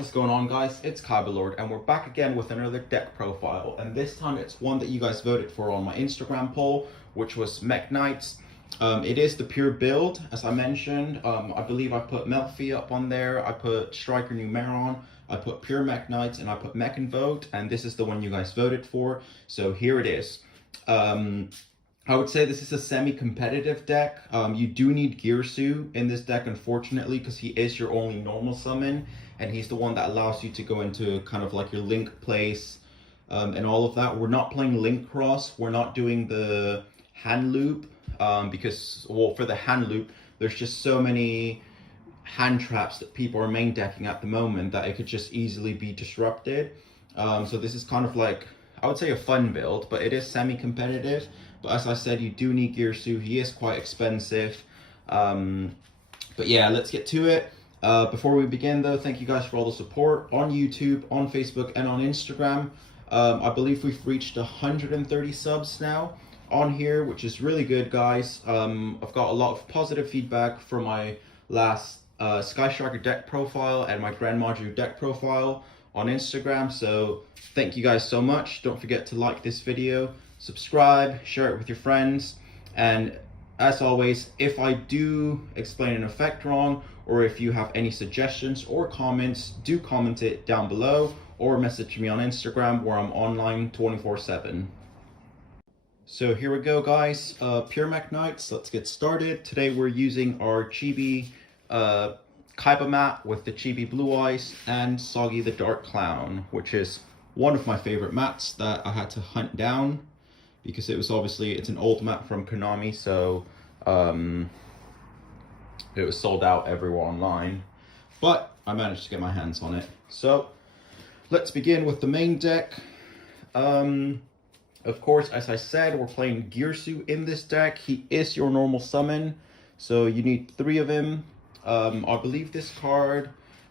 What is going on, guys? It's Kaiba Lord, and we're back again with another deck profile, and this time it's one that you guys voted for on my Instagram poll, which was Mekk-Knights. It is the pure build, as I mentioned. I believe I put Melfi up on there, I put Striker Numeron, I put pure Mekk-Knights, and I put Mekk and Vote, and this is the one you guys voted for, so here it is. I would say this is a semi-competitive deck. You do need Girsu in this deck, unfortunately, because he is your only normal summon, and he's the one that allows you to go into kind of like your link place and all of that. We're not playing link cross. We're not doing the hand loop because, well, for the hand loop, there's just so many hand traps that people are main decking at the moment that it could just easily be disrupted. So this is kind of like, I would say, a fun build, but it is semi-competitive. But as I said, you do need Girsu. He is quite expensive. But yeah, let's get to it. Before we begin, though, thank you guys for all the support on YouTube, on Facebook, and on Instagram. I believe we've reached 130 subs now on here, which is really good, guys. I've got a lot of positive feedback from my last Sky Striker deck profile and my Grand Module deck profile on Instagram. So thank you guys so much. Don't forget to like this video, subscribe, share it with your friends, and as always, if I do explain an effect wrong, or if you have any suggestions or comments, do comment it down below or message me on Instagram, where I'm online 24/7. So here we go, guys. Pure Mekk-Knights, let's get started. Today we're using our Chibi Kaiba mat with the Chibi Blue Eyes and Soggy the Dark Clown, which is one of my favorite mats that I had to hunt down, because it was obviously, it's an old map from Konami, so it was sold out everywhere online, but I managed to get my hands on it. So let's begin with the main deck. Of course, as I said, we're playing Girsu in this deck. He is your normal summon, so you need 3 of him. I believe this card,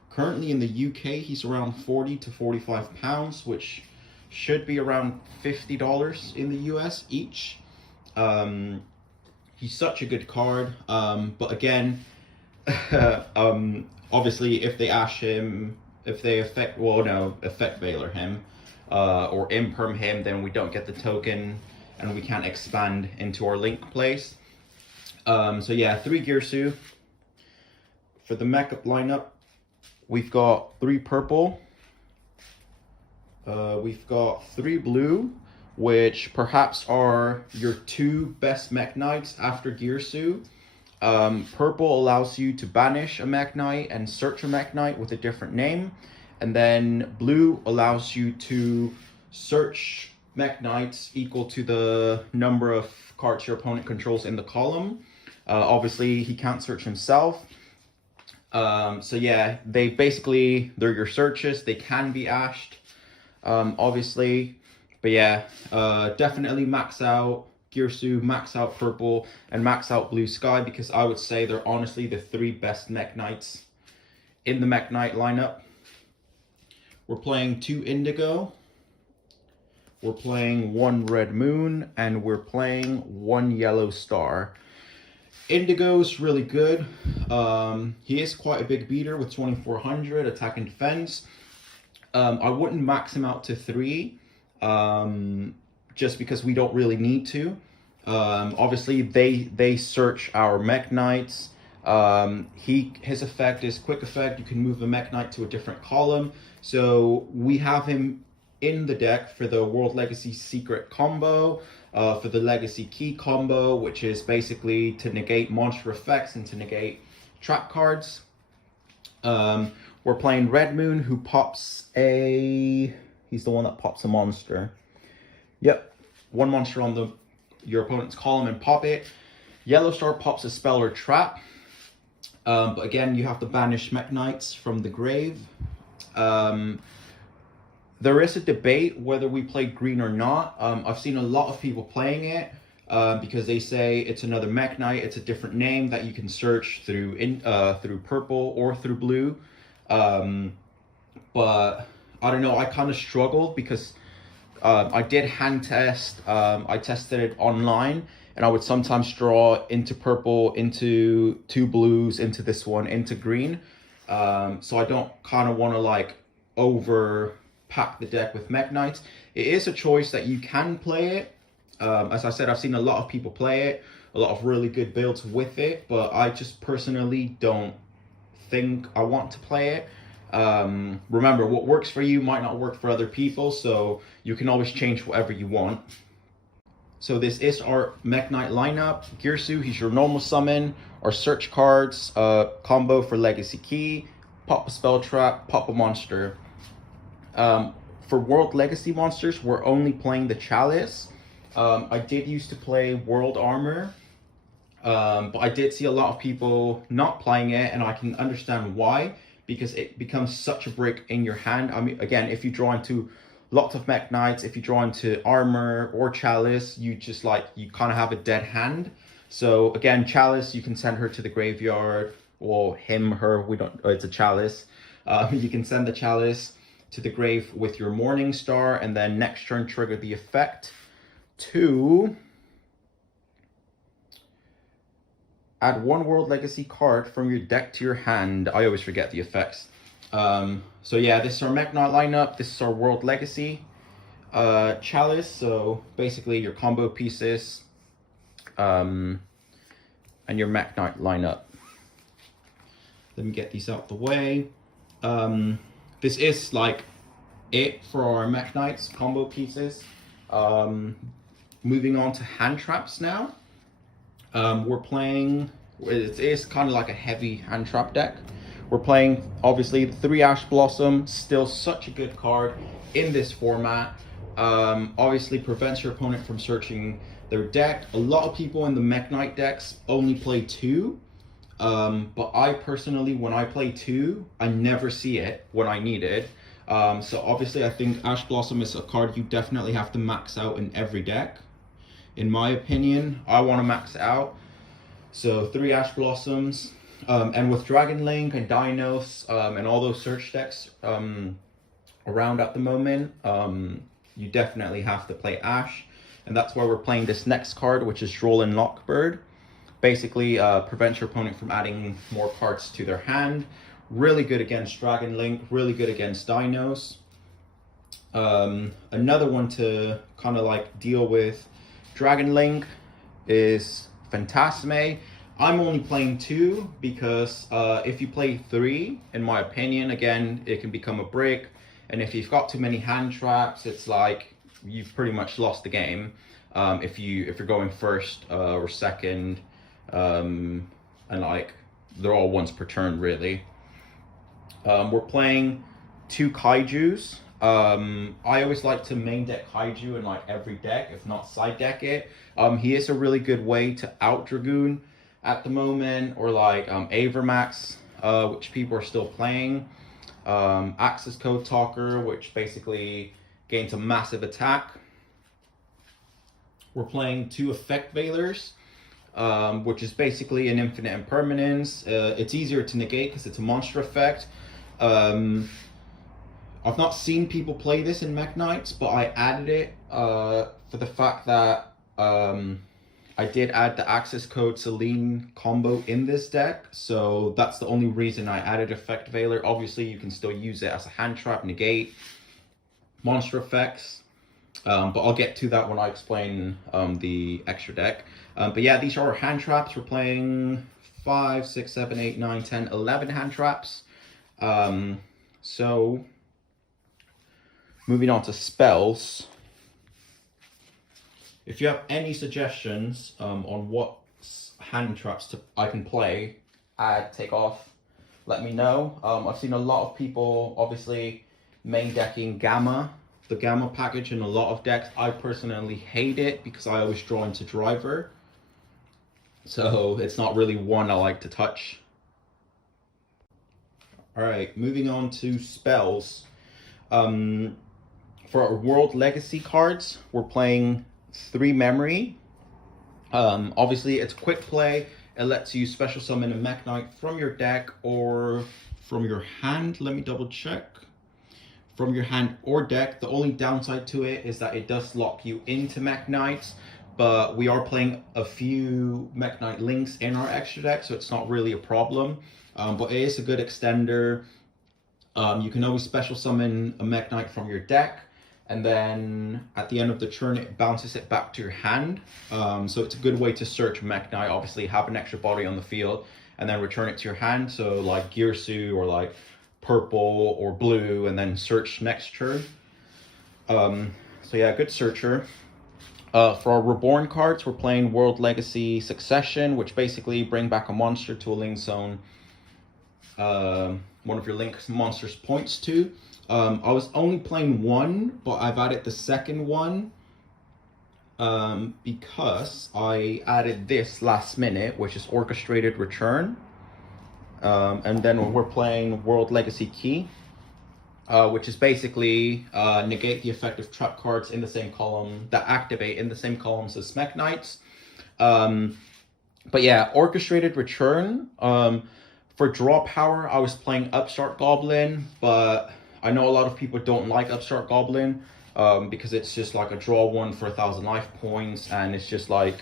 currently in the UK, he's around 40 to 45 pounds, which should be around $50 in the US each. He's such a good card, but again, obviously if they ash him, if they effect Veiler him, or imperm him, then we don't get the token and we can't expand into our link place. So yeah, 3 Girsu. For the Mekk lineup, we've got 3 purple, we've got 3 blue, which perhaps are your 2 best Mekk-Knights after Girsu. Purple allows you to banish a Mekk-Knight and search a Mekk-Knight with a different name. And then blue allows you to search Mekk-Knights equal to the number of cards your opponent controls in the column. Obviously, he can't search himself. So yeah, they're your searches. They can be ashed, obviously, but yeah, definitely max out Girsu, max out purple, and max out blue sky, because I would say they're honestly the 3 best Mekk-Knights in the Mekk-Knight lineup. We're playing 2 indigo, we're playing 1 red moon, and we're playing 1 yellow star. Indigo's really good. He is quite a big beater with 2400 attack and defense. I wouldn't max him out to 3, just because we don't really need to. Obviously, they search our Mekk-Knights. His effect is quick effect. You can move a Mekk-Knight to a different column. So we have him in the deck for the World Legacy Secret combo, for the Legacy Key combo, which is basically to negate monster effects and to negate trap cards. We're playing Red Moon, who pops he's the one that pops a monster. Yep, 1 monster on your opponent's column and pop it. Yellow Star pops a spell or trap. But again, you have to banish Mekk-Knights from the grave. There is a debate whether we play green or not. I've seen a lot of people playing it because they say it's another Mekk-Knight, it's a different name that you can search through purple or through blue. But I don't know, I kind of struggled because I did hand test. I tested it online, and I would sometimes draw into purple, into 2 blues, into this one, into green. So I don't kind of want to like overpack the deck with Mekk-Knights. It is a choice that you can play it. As I said, I've seen a lot of people play it, a lot of really good builds with it, but I just personally don't think I want to play it. Remember, what works for you might not work for other people, so you can always change whatever you want. So this is our Mekk-Knight lineup. Girsu, he's your normal summon. Our search cards, combo for Legacy Key, pop a spell trap, pop a monster. For World Legacy monsters, we're only playing the Chalice. I did used to play World Armor, but I did see a lot of people not playing it, and I can understand why, because it becomes such a brick in your hand. I mean, again, if you draw into lots of Mekk-Knights, if you draw into Armor or Chalice, you just like, you kind of have a dead hand. So again, Chalice, you can send her to the graveyard, or him, her, we don't, it's a Chalice. You can send the Chalice to the grave with your Morning Star, and then next turn trigger the effect to add one World Legacy card from your deck to your hand. I always forget the effects. So yeah, this is our Mekk-Knight lineup. This is our World Legacy Chalice. So basically your combo pieces and your Mekk-Knight lineup. Let me get these out the way. This is like it for our Mekk-Knights combo pieces. Moving on to hand traps now. We're playing, it is kind of like a heavy hand trap deck. We're playing, obviously, the 3 Ash Blossom, still such a good card in this format. Obviously prevents your opponent from searching their deck. A lot of people in the Mekk-Knight decks only play 2. But I personally, when I play 2, I never see it when I need it. So obviously I think Ash Blossom is a card you definitely have to max out in every deck. In my opinion, I want to max it out. So 3 Ash Blossoms, and with Dragon Link and Dinos, and all those search decks around at the moment, you definitely have to play Ash. And that's why we're playing this next card, which is Droll Lockbird. Basically prevents your opponent from adding more cards to their hand. Really good against Dragon Link, really good against Dinos. Another one to kind of like deal with Dragon Link is Phantasme. I'm only playing 2 because if you play 3, in my opinion, again, it can become a brick. And if you've got too many hand traps, it's like you've pretty much lost the game. If you're going first or second, and like they're all once per turn really. We're playing 2 Kaijus. I always like to main deck Kaiju in like every deck, if not side deck it. He is a really good way to out Dragoon at the moment, or like Avermax, which people are still playing. Access Code Talker, which basically gains a massive attack. We're playing 2 Effect Veilers, which is basically an infinite impermanence. It's easier to negate because it's a monster effect. I've not seen people play this in Mekk-Knights, but I added it for the fact that I did add the Access Code Selene combo in this deck, so that's the only reason I added Effect Veiler. Obviously, you can still use it as a hand trap, negate, monster effects, but I'll get to that when I explain the extra deck. But yeah, these are our hand traps. We're playing 5, 6, 7, 8, 9, 10, 11 hand traps. So moving on to spells. If you have any suggestions on what hand traps I can play, add, take off, let me know. I've seen a lot of people obviously main decking Gamma, the Gamma package in a lot of decks. I personally hate it because I always draw into Driver. So it's not really one I like to touch. Alright, moving on to spells. For our World Legacy cards, we're playing 3 Memory. Obviously, it's quick play. It lets you special summon a Mekk-Knight from your deck or from your hand. Let me double check. From your hand or deck. The only downside to it is that it does lock you into Mekk-Knights, but we are playing a few Mekk-Knight links in our extra deck, so it's not really a problem. but it is a good extender. You can always special summon a Mekk-Knight from your deck, and then at the end of the turn it bounces it back to your hand. So it's a good way to search Mekk-Knight. Obviously have an extra body on the field and then return it to your hand. So like Girsu or like purple or blue, and then search next turn. So yeah, good searcher. For our Reborn cards, we're playing World Legacy Succession, which basically bring back a monster to a link zone one of your link monsters points to. I was only playing one, but I've added the second one because I added this last minute, which is Orchestrated Return. And then we're playing World Legacy Key, which is basically negate the effect of trap cards in the same column that activate in the same columns as Mekk-Knights. But yeah, Orchestrated Return. For draw power, I was playing Upstart Goblin, but I know a lot of people don't like Upstart Goblin because it's just like a draw one for 1,000 life points, and it's just like,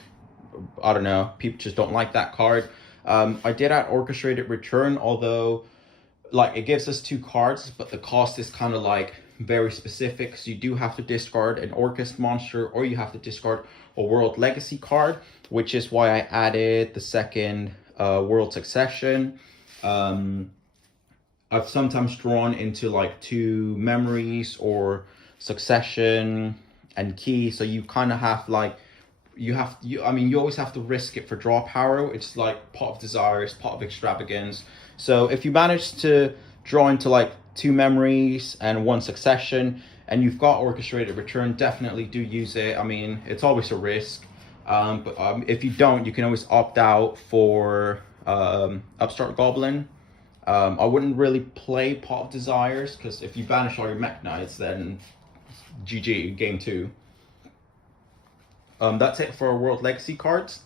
I don't know, people just don't like that card. I did add Orchestrated Return, although like it gives us 2 cards, but the cost is kind of like very specific. So you do have to discard an Orcust monster, or you have to discard a World Legacy card, which is why I added the second World Succession. I've sometimes drawn into like 2 memories or Succession and Key, so you kind of have like, you always have to risk it for draw power. It's like Pot of Desires, Pot of Extravagance. So if you manage to draw into like 2 memories and 1 Succession, and you've got Orchestrated Return, definitely do use it. I mean, it's always a risk. But if you don't, you can always opt out for Upstart Goblin. I wouldn't really play Pot of Desires, because if you banish all your Mekk-Knights, then GG, game 2. That's it for our World Legacy cards.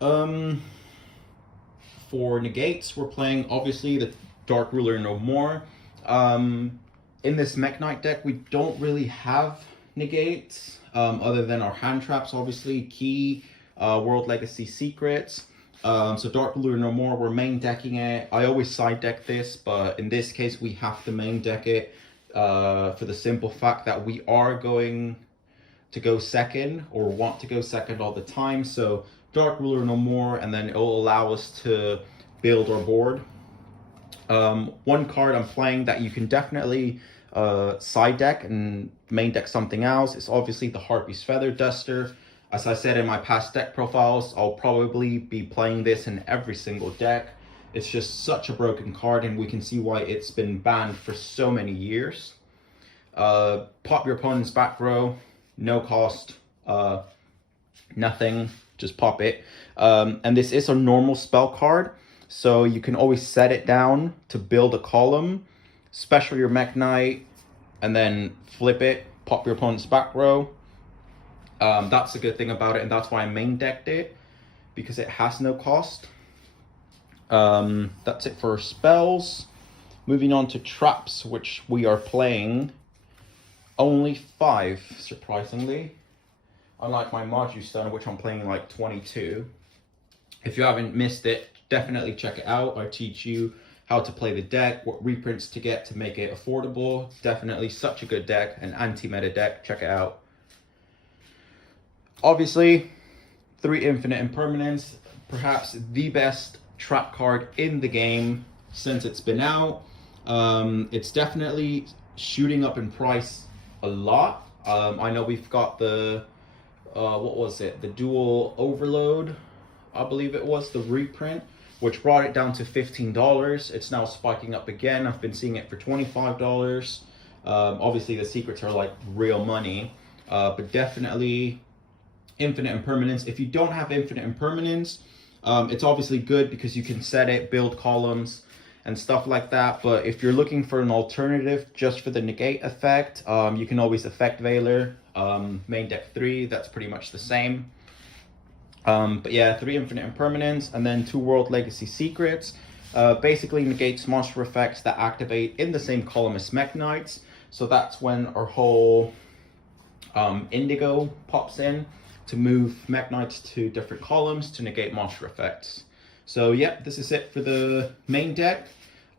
For negates, we're playing obviously the Dark Ruler No More. In this Mekk-Knight deck, we don't really have negates other than our hand traps, obviously, Key, World Legacy Secrets. So Dark Ruler No More, we're main decking it. I always side deck this, but in this case we have to main deck it for the simple fact that we are going to go second, or want to go second all the time. So Dark Ruler No More, and then it will allow us to build our board. One card I'm playing that you can definitely side deck and main deck something else is obviously the Harpy's Feather Duster. As I said in my past deck profiles, I'll probably be playing this in every single deck. It's just such a broken card, and we can see why it's been banned for so many years. Pop your opponent's back row, no cost, nothing, just pop it. And this is a normal spell card, so you can always set it down to build a column, special your Mekk-Knight, and then flip it, pop your opponent's back row. That's a good thing about it, and that's why I main decked it, because it has no cost. That's it for spells. Moving on to traps, which we are playing only 5, surprisingly. Unlike my Maju Stone, which I'm playing like 22. If you haven't missed it, definitely check it out. I teach you how to play the deck, what reprints to get to make it affordable. Definitely such a good deck, an anti-meta deck. Check it out. Obviously, 3 Infinite Impermanence, perhaps the best trap card in the game since it's been out. It's definitely shooting up in price a lot. I know we've got the, what was it? The Dual Overload, I believe it was, the reprint, which brought it down to $15. It's now spiking up again. I've been seeing it for $25. Obviously, the secrets are like real money, but definitely Infinite Impermanence. If you don't have Infinite Impermanence, it's obviously good because you can set it, build columns and stuff like that. But if you're looking for an alternative just for the negate effect, you can always Effect Veiler, main deck 3, that's pretty much the same. But yeah, 3 Infinite Impermanence, and then 2 World Legacy Secrets. Basically negates monster effects that activate in the same column as Mekk-Knights. So that's when our whole Indigo pops in to move Mekk-Knights to different columns to negate monster effects. So yeah, this is it for the main deck.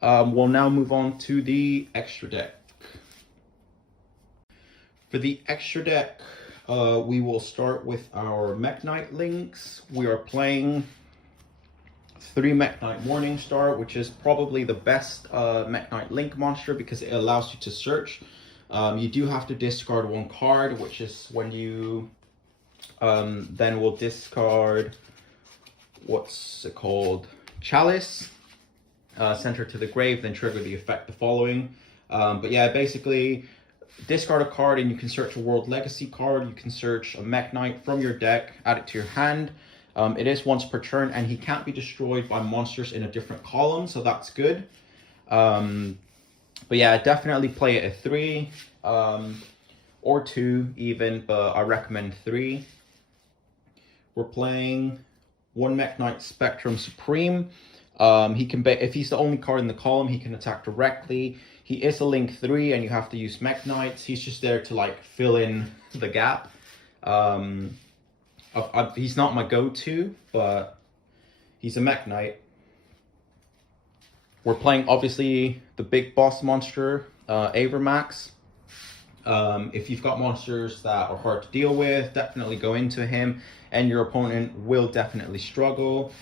We'll now move on to the extra deck. For the extra deck, we will start with our Mekk-Knight links. We are playing 3 Mekk-Knight Morningstar, which is probably the best Mekk-Knight link monster because it allows you to search. You do have to discard 1 card, which is when you then will discard, what's it called? Chalice. Send her to the grave, then trigger the effect the following. But yeah, basically, discard a card and you can search a World Legacy card. You can search a Mekk-Knight from your deck, add it to your hand. It is once per turn, and he can't be destroyed by monsters in a different column, so that's good. But yeah, definitely play it at 3, or 2 even, but I recommend 3. We're playing 1 Mekk-Knight Spectrum Supreme. He can, if he's the only card in the column, he can attack directly. He is a link 3, and you have to use Mekk-Knights. He's just there to like fill in the gap. He's not my go-to, but he's a Mekk-Knight. We're playing obviously the big boss monster, Avermax. If you've got monsters that are hard to deal with, definitely go into him, and your opponent will definitely struggle.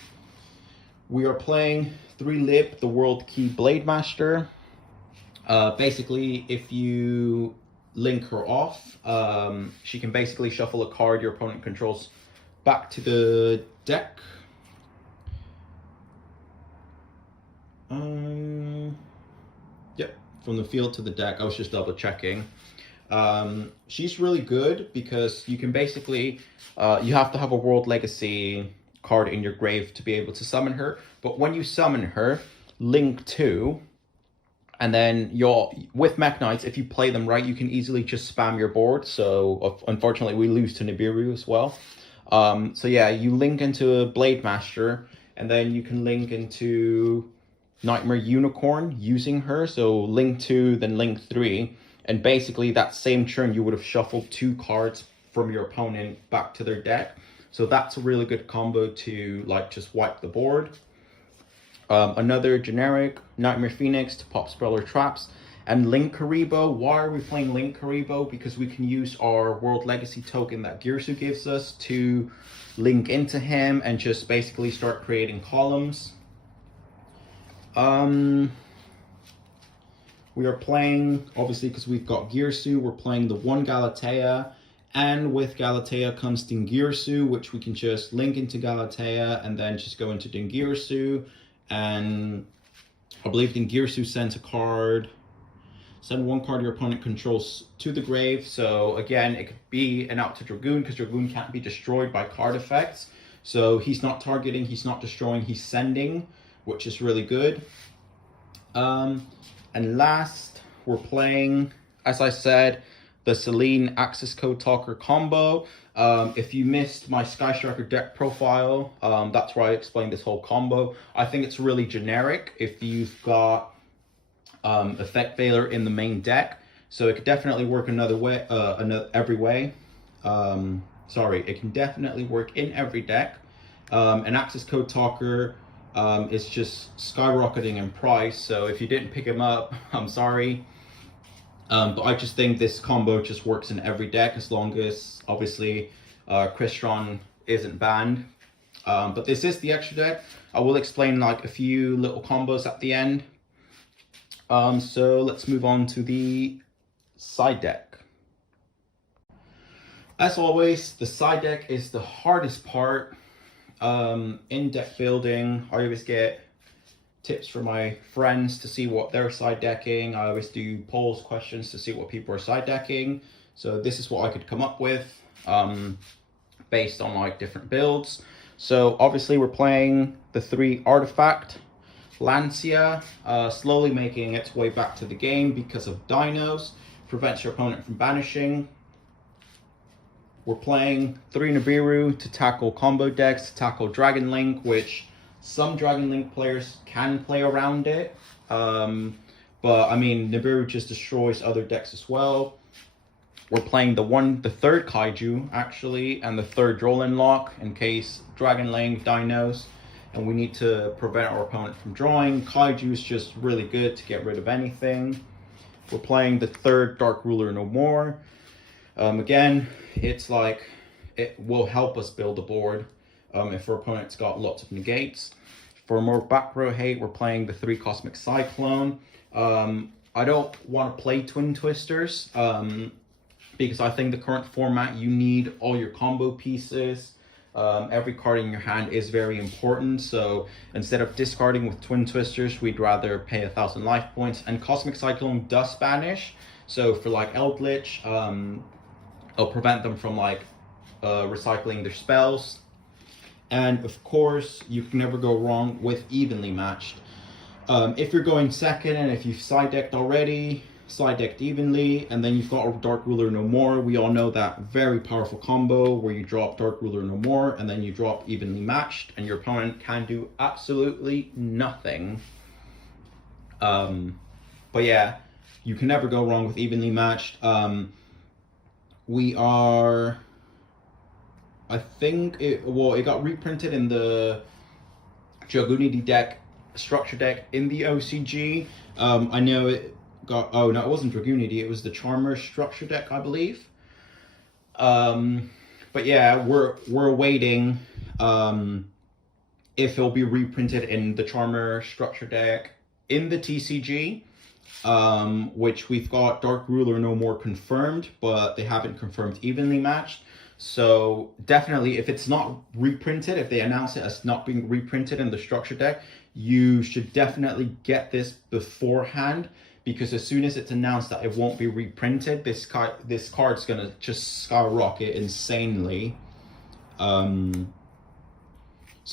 We are playing 3 Lip, the World Key Blade Master. Basically, if you link her off, she can basically shuffle a card your opponent controls back to the deck. Yep, from the field to the deck. I was just double checking. She's really good because you can basically, you have to have a World Legacy card in your grave to be able to summon her. But when you summon her, link 2, and then with Mekk-Knights, if you play them right, you can easily just spam your board. So unfortunately, we lose to Nibiru as well. So yeah, you link into Blade Master, and then you can link into Nightmare Unicorn using her. So link 2, then link 3. And basically that same turn, you would have shuffled 2 cards from your opponent back to their deck. So that's a really good combo to like just wipe the board. Another generic Nightmare Phoenix to pop Speller Traps. And Link Karibo. Why are we playing Link Karibo? Because we can use our World Legacy token that Girsu gives us to link into him and just basically start creating columns. We are playing, obviously because we've got Girsu, we're playing the 1 Galatea. And with Galatea comes Dingirsu, which we can just link into Galatea and then just go into Dingirsu. And I believe Dingirsu sends a card. Send 1 card your opponent controls to the grave. So again, it could be an out to Dragoon because Dragoon can't be destroyed by card effects. So he's not targeting, he's not destroying, he's sending, which is really good. And last, we're playing, as I said, the Celine Access Code Talker combo. If you missed my Sky Striker deck profile, that's where I explained this whole combo. I think it's really generic if you've got Effect Veiler in the main deck. So it could definitely work another way, every way. Sorry, it can definitely work in every deck. An Access Code Talker is just skyrocketing in price. So if you didn't pick him up, I'm sorry. But I just think this combo just works in every deck as long as, obviously, Crystron isn't banned. But this is the extra deck. I will explain like a few little combos at the end. So let's move on to the side deck. As always, the side deck is the hardest part. In deck building, I always get tips from my friends to see what they're side decking. I always do polls, questions to see what people are side decking. So this is what I could come up with based on like different builds. So obviously we're playing the 3 Artifact. Lancia, slowly making its way back to the game because of dinos. Prevents your opponent from banishing. We're playing 3 Nibiru to tackle combo decks, to tackle Dragon Link, which some Dragon Link players can play around it. But I mean, Nibiru just destroys other decks as well. We're playing the 3rd Kaiju, actually, and the 3rd Roland Lock in case Dragon Link, Dinos. and we need to prevent our opponent from drawing. Kaiju is just really good to get rid of anything. We're playing the third Dark Ruler No More. Again, it's like, it will help us build a board if our opponent's got lots of negates. For more back row hate, we're playing the 3 Cosmic Cyclone. I don't want to play Twin Twisters because I think the current format, you need all your combo pieces. Every card in your hand is very important, so instead of discarding with Twin Twisters, we'd rather pay 1,000 life points. And Cosmic Cyclone does banish, so for like Eldritch, it'll prevent them from like recycling their spells. And of course, you can never go wrong with Evenly Matched. If you're going second and if you've side decked already, side decked evenly, and then you've got a Dark Ruler No More, we all know that very powerful combo where you drop Dark Ruler No More and then you drop Evenly Matched and your opponent can do absolutely nothing. But yeah, you can never go wrong with Evenly Matched. We are, I think it got reprinted in the Dragunity deck, structure deck in the OCG. I know it got, oh no, it wasn't Dragunity, it was the Charmer structure deck, I believe. But yeah, we're waiting if it'll be reprinted in the Charmer structure deck in the TCG, which we've got Dark Ruler No More confirmed, but they haven't confirmed Evenly Matched. So definitely, if it's not reprinted, if they announce it as not being reprinted in the structure deck, you should definitely get this beforehand, because as soon as it's announced that it won't be reprinted, this card's gonna just skyrocket insanely. So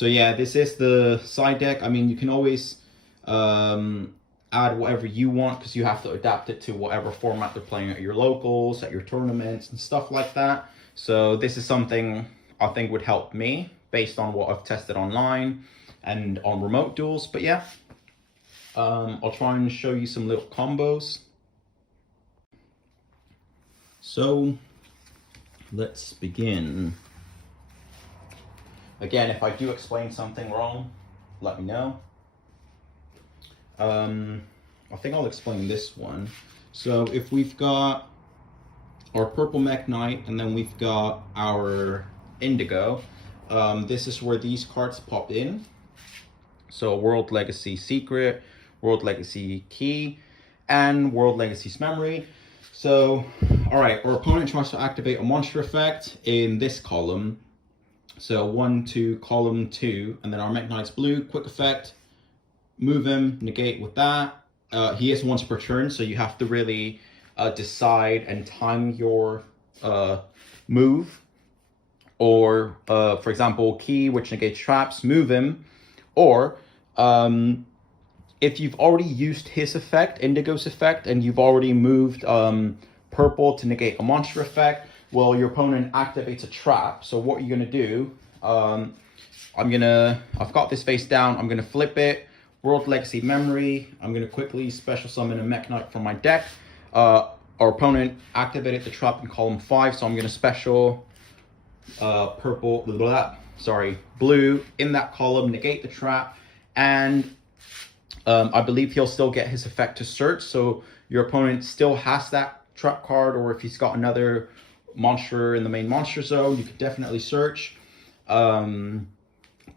yeah, this is the side deck. I mean, you can always add whatever you want, because you have to adapt it to whatever format they're playing at your locals, at your tournaments and stuff like that. So this is something I think would help me based on what I've tested online and on remote duels. But yeah, I'll try and show you some little combos. So let's begin. Again, if I do explain something wrong, let me know. I think I'll explain this one. So if we've got our purple Mekk-Knight and then we've got our indigo, this is where these cards pop in. So World Legacy Secret, World Legacy Key, and World Legacy's Memory. So, alright, our opponent tries to activate a monster effect in this column. So 1 to column 2, and then our Mekk-Knight's blue, quick effect, move him, negate with that. He is once per turn, so you have to really decide and time your move. Or, for example, key, which negates traps, move him. Or, if you've already used his effect, Indigo's effect, and you've already moved purple to negate a monster effect, well, your opponent activates a trap. So what you're going to do, I've got this face down, I'm going to flip it, World Legacy Memory, I'm going to quickly special summon a Mekk-Knight from my deck. Our opponent activated the trap in column 5, so I'm going to special blue in that column, negate the trap, and I believe he'll still get his effect to search, so your opponent still has that trap card, or if he's got another monster in the main monster zone, you can definitely search. But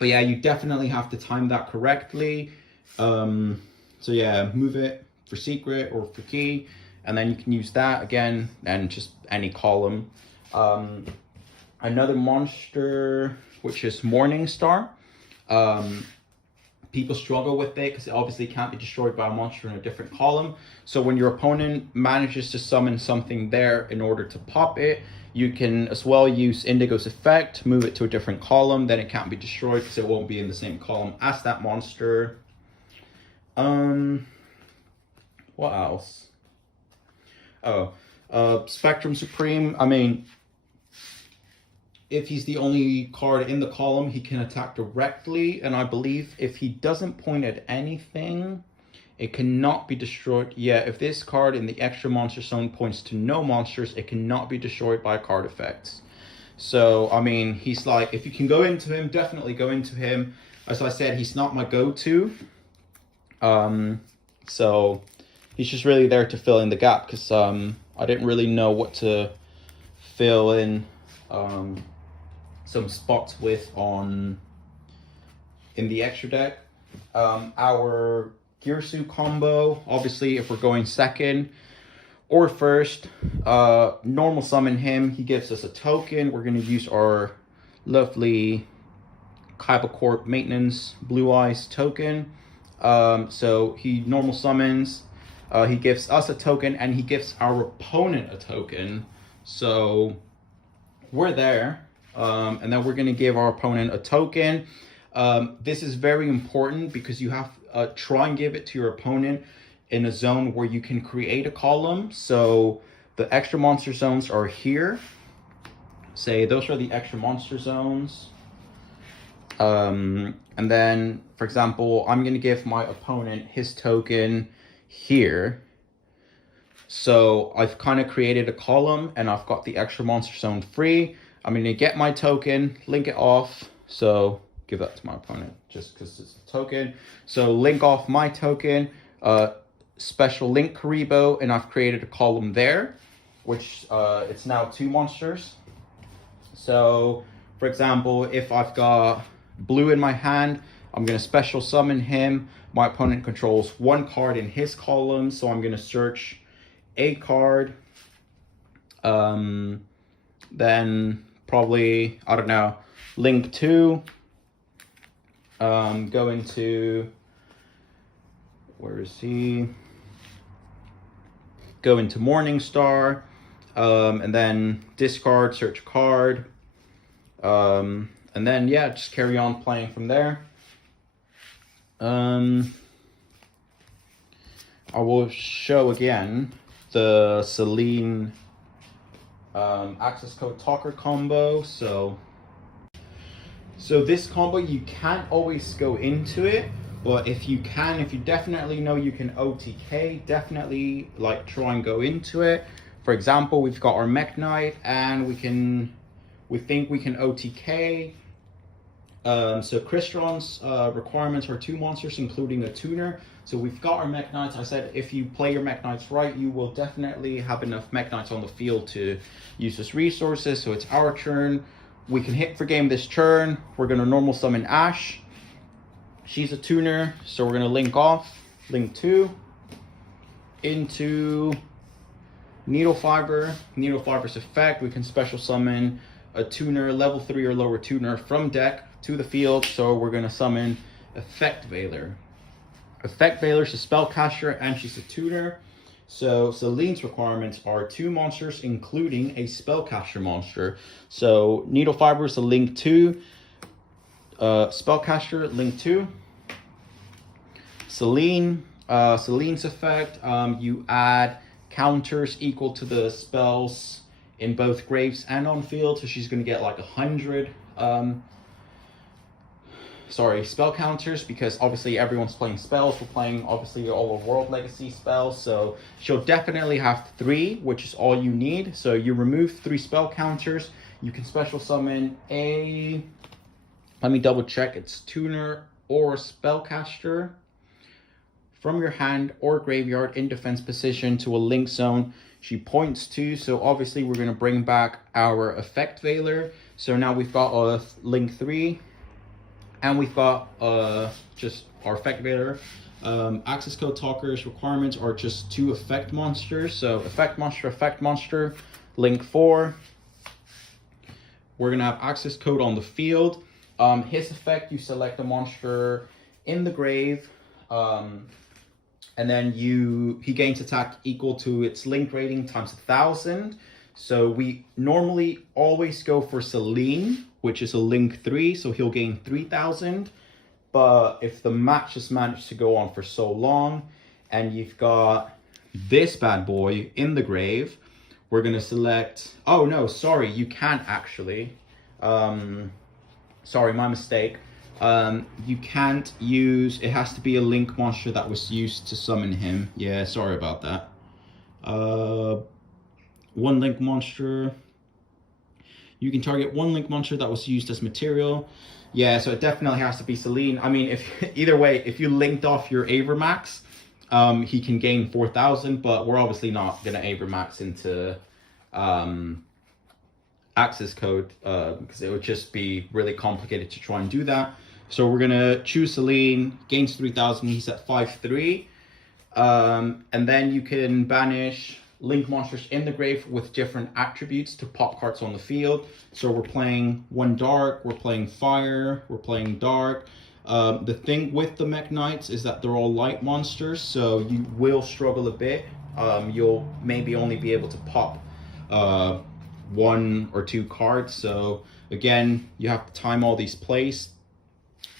yeah, you definitely have to time that correctly. So yeah, move it for secret or for key, and then you can use that again, and just any column. Another monster, which is Morningstar. People struggle with it because it obviously can't be destroyed by a monster in a different column. So when your opponent manages to summon something there in order to pop it, you can as well use Indigo's effect, move it to a different column, then it can't be destroyed because it won't be in the same column as that monster. What else? Spectrum Supreme. I mean, if he's the only card in the column, he can attack directly, and I believe if he doesn't point at anything, it cannot be destroyed. Yeah, if this card in the extra monster zone points to no monsters, it cannot be destroyed by card effects. So, I mean, he's like, if you can go into him, definitely go into him. as I said, he's not my go-to. So he's just really there to fill in the gap, because I didn't really know what to fill in some spots with in the extra deck. Our Girsu combo, obviously if we're going second or first, normal summon him. He gives us a token. We're going to use our lovely Kaiba Corp maintenance blue eyes token. So he normal summons, he gives us a token, and he gives our opponent a token. So we're there, and then we're going to give our opponent a token. This is very important because you have try and give it to your opponent in a zone where you can create a column. So the extra monster zones are here. Say those are the extra monster zones. And then, for example, I'm going to give my opponent his token here. So I've kind of created a column, and I've got the extra monster zone free. I'm going to get my token, link it off. So give that to my opponent just because it's a token. So link off my token, special link Karibo, and I've created a column there, which it's now 2 monsters. So for example, if I've got blue in my hand, I'm going to special summon him. My opponent controls 1 card in his column, so I'm going to search a card. Then probably, I don't know, link 2. Go into, where is he? Go into Morningstar, and then discard, search a card. And then, yeah, just carry on playing from there. I will show again the Celine access code talker combo. So this combo, you can't always go into it, but if you definitely know you can OTK, definitely like try and go into it. For example, we've got our Mekk-Knight, and we think we can OTK. So Crystron's requirements are 2 monsters, including a tuner. So we've got our Mekk-Knights. I said if you play your Mekk-Knights right, you will definitely have enough Mekk-Knights on the field to use as resources. So it's our turn. We can hit for game this turn. We're going to normal summon Ash. She's a tuner, so we're going to link off, link 2, into Needle Fiber. Needle Fiber's effect, we can special summon a tuner, level 3 or lower tuner from deck to the field. So we're going to summon Effect Veiler. Effect Veiler's a spellcaster, and she's a tuner. So Celine's requirements are 2 monsters, including a spellcaster monster. So Needle Fiber is a link 2. Spellcaster, link 2. Celine's effect, you add counters equal to the spells in both graves and on field. So she's going to get like 100 spell counters, because obviously everyone's playing spells. We're playing obviously all of World Legacy spells, so she'll definitely have 3, which is all you need. So you remove 3 spell counters. You can special summon a, let me double check, it's tuner or spellcaster from your hand or graveyard in defense position to a link zone she points to. So obviously we're going to bring back our Effect Veiler. So now we've got a link 3, and we've got just our Effect Veiler. Access code talkers requirements are just 2 effect monsters. So effect monster, link 4. We're gonna have access code on the field. His effect, you select a monster in the grave, and then he gains attack equal to its link rating times 1,000. So we normally always go for Celine, which is a link 3, so he'll gain 3,000. But if the match has managed to go on for so long, and you've got this bad boy in the grave, we're gonna select, oh no, sorry, you can't actually. Sorry, my mistake. You can't use, it has to be a link monster that was used to summon him. Yeah, sorry about that. 1 link monster. You can target one link monster that was used as material. Yeah, so it definitely has to be Celine. I mean, if either way, if you linked off your Avermax, he can gain 4,000, but we're obviously not gonna Avermax into access code because it would just be really complicated to try and do that. So we're gonna choose Celine, gains 3,000, he's at 5-3. And then you can banish link monsters in the grave with different attributes to pop cards on the field. So we're playing one dark, we're playing fire, we're playing dark. The thing with the Mekk-Knights is that they're all light monsters, so you will struggle a bit. You'll maybe only be able to pop 1 or 2 cards. So again, you have to time all these plays.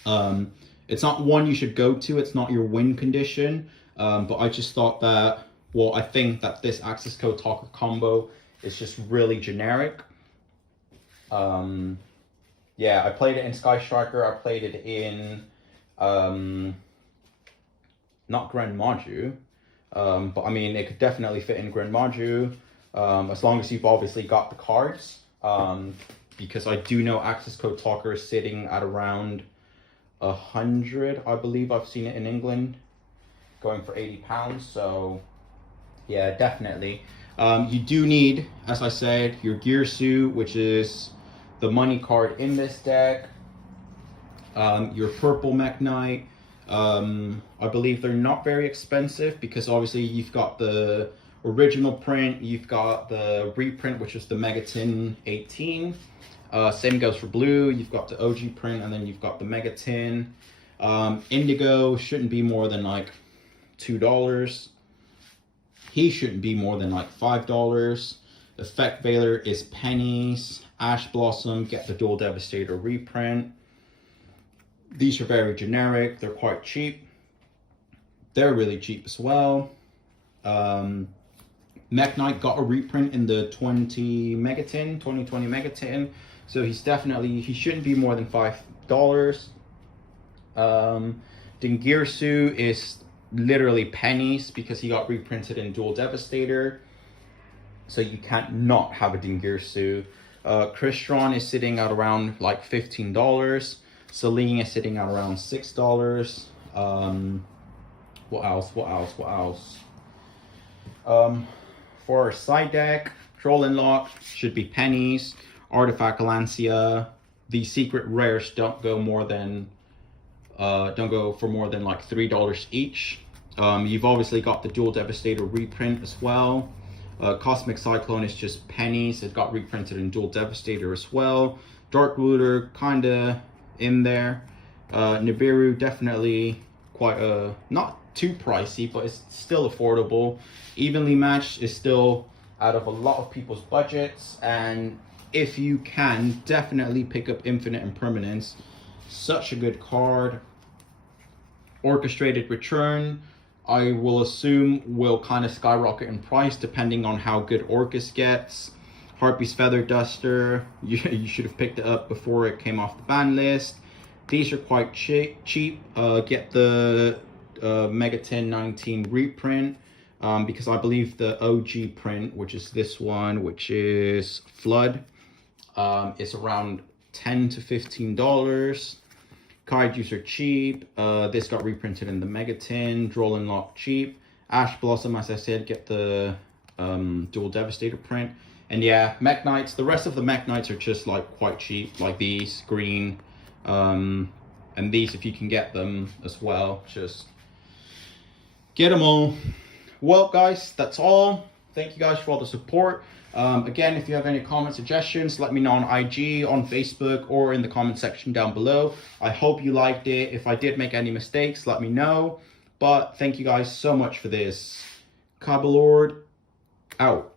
It's not one you should go to, it's not your win condition. But I just thought that, well, I think that this access code talker combo is just really generic. Yeah, I played it in Sky Striker, I played it in, not Grand Maju, but I mean, it could definitely fit in Grand Maju, as long as you've obviously got the cards, because I do know access code talker is sitting at around 100, I believe I've seen it in England, going for £80, so yeah, definitely. You do need, as I said, your Girsu, which is the money card in this deck, your purple Mekk-Knight. I believe they're not very expensive because obviously you've got the original print, you've got the reprint, which is the Megatin 18. Same goes for blue, you've got the OG print, and then you've got the Megatin. Indigo shouldn't be more than like $2. He shouldn't be more than like $5. Effect Veiler is pennies. Ash Blossom, get the Dual Devastator reprint. These are very generic, they're quite cheap. They're really cheap as well. Mekk-Knight got a reprint in the 2020 Megatin, so he shouldn't be more than $5. Girsu is literally pennies because he got reprinted in Dual Devastator, so you can't not have a Girsu. Crystron is sitting at around like $15. Celine is sitting at around $6. What else? For our side deck, Troll and Lock should be pennies. Artifact Lancia. The secret rares don't go for more than like $3 each. You've obviously got the Dual Devastator reprint as well. Cosmic Cyclone is just pennies. It got reprinted in Dual Devastator as well. Dark Looter kinda in there. Nibiru definitely quite not too pricey, but it's still affordable. Evenly Matched is still out of a lot of people's budgets, and if you can, definitely pick up Infinite Impermanence. Such a good card. Orchestrated Return, I will assume will kind of skyrocket in price depending on how good Orcus gets. Harpy's Feather Duster, you should have picked it up before it came off the ban list. These are quite cheap. Get the Megatin 19 reprint, because I believe the OG print, which is this one, which is Flood, is around $10 to $15. Kaijus are cheap. This got reprinted in the Megatin. Droll and Lock cheap. Ash Blossom, as I said, get the Dual Devastator print. And yeah, Mekk-Knights. The rest of the Mekk-Knights are just like quite cheap, like these green, and these if you can get them as well. Just get them all. Well, guys, that's all. Thank you guys for all the support. Again, if you have any comment suggestions, let me know on IG, on Facebook, or in the comment section down below. I hope you liked it. If I did make any mistakes, let me know. But thank you guys so much for this. Kaiba Lord, out.